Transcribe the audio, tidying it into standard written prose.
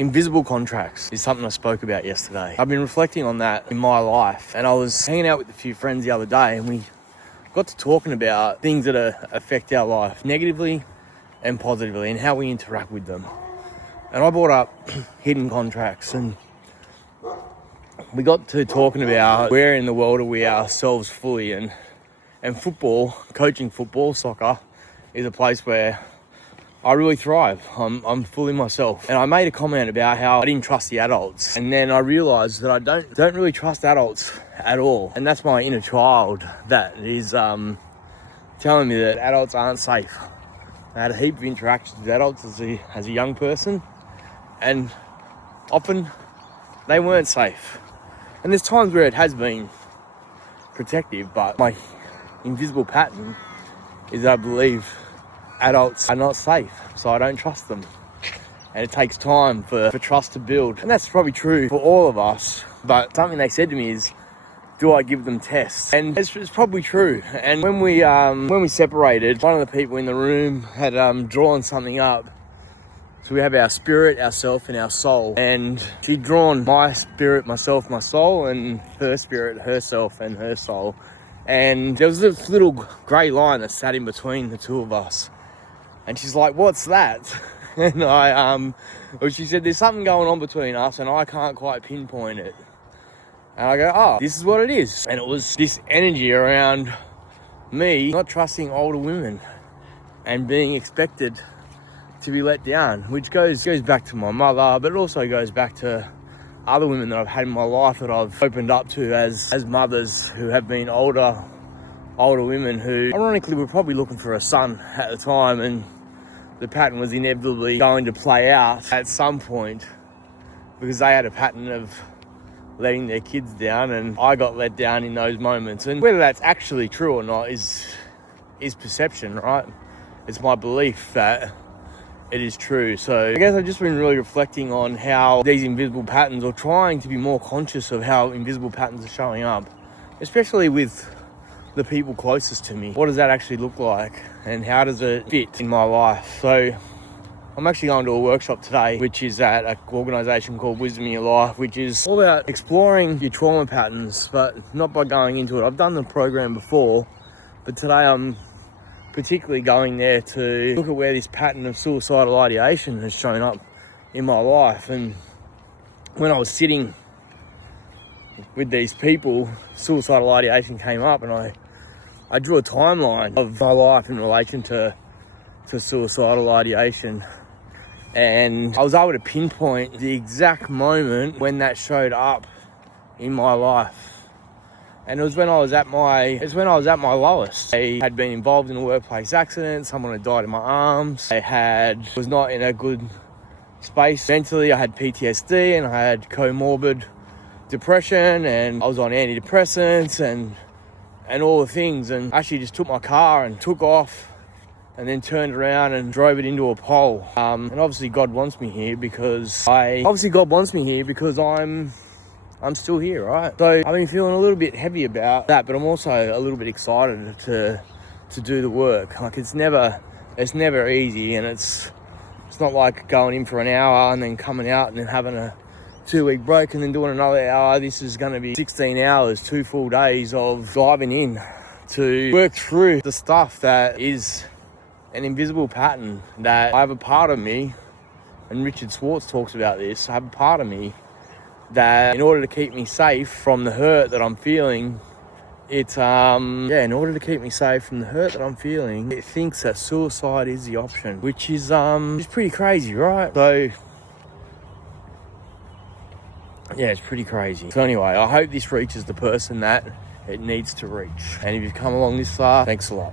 Invisible contracts is something I spoke about yesterday. I've been reflecting on that in my life, and I was hanging out with a few friends the other day, and we got to talking about things that affect our life negatively and positively, and how we interact with them. And I brought up hidden contracts, and we got to talking about where in the world are we ourselves fully, and football, coaching football, soccer, is a place where I really thrive. I'm fully myself. And I made a comment about how I didn't trust the adults. And then I realised that I don't really trust adults at all. And that's my inner child that is telling me that adults aren't safe. I had a heap of interactions with adults as a young person, and often they weren't safe. And there's times where it has been protective, but my invisible pattern is that I believe adults are not safe, so I don't trust them. And it takes time for trust to build. And that's probably true for all of us. But something they said to me is, do I give them tests? And it's probably true. And when we separated, one of the people in the room had drawn something up. So we have our spirit, our self, and our soul. And she'd drawn my spirit, myself, my soul, and her spirit, herself, and her soul. And there was this little grey line that sat in between the two of us. And she's like, what's that? And she said, there's something going on between us and I can't quite pinpoint it. And I go, oh, this is what it is. And it was this energy around me not trusting older women and being expected to be let down, which goes back to my mother, but it also goes back to other women that I've had in my life that I've opened up to as mothers who have been older women who ironically were probably looking for a son at the time, and the pattern was inevitably going to play out at some point because they had a pattern of letting their kids down, and I got let down in those moments. And whether that's actually true or not is perception, right? It's my belief that it is true. So I guess I've just been really reflecting on how these invisible patterns, or trying to be more conscious of how invisible patterns are showing up, especially with the people closest to me. What does that actually look like, and how does it fit in my life? So I'm actually going to a workshop today, which is at an organisation called Wisdom in Your Life, which is all about exploring your trauma patterns, but not by going into it. I've done the program before, but today I'm particularly going there to look at where this pattern of suicidal ideation has shown up in my life. And when I was sitting with these people, suicidal ideation came up, and I drew a timeline of my life in relation to suicidal ideation, and I was able to pinpoint the exact moment when that showed up in my life. And it was when I was at my lowest. I had been involved in a workplace accident. Someone had died in my arms. I was not in a good space mentally. I had PTSD and I had comorbid depression, and I was on antidepressants and all the things, and I actually just took my car and took off and then turned around and drove it into a pole. And obviously God wants me here because I'm still here, right? So I've been feeling a little bit heavy about that, but I'm also a little bit excited to do the work. Like it's never easy, and it's not like going in for an hour and then coming out and then having a 2-week break and then doing another hour. This is going to be 16 hours, 2 full days of diving in to work through the stuff that is an invisible pattern that I have a part of me, and Richard Swartz talks about this. I have a part of me that in order to keep me safe from the hurt that I'm feeling, it thinks that suicide is the option, which is pretty crazy, right? So yeah, it's pretty crazy. So anyway, I hope this reaches the person that it needs to reach. And if you've come along this far, thanks a lot.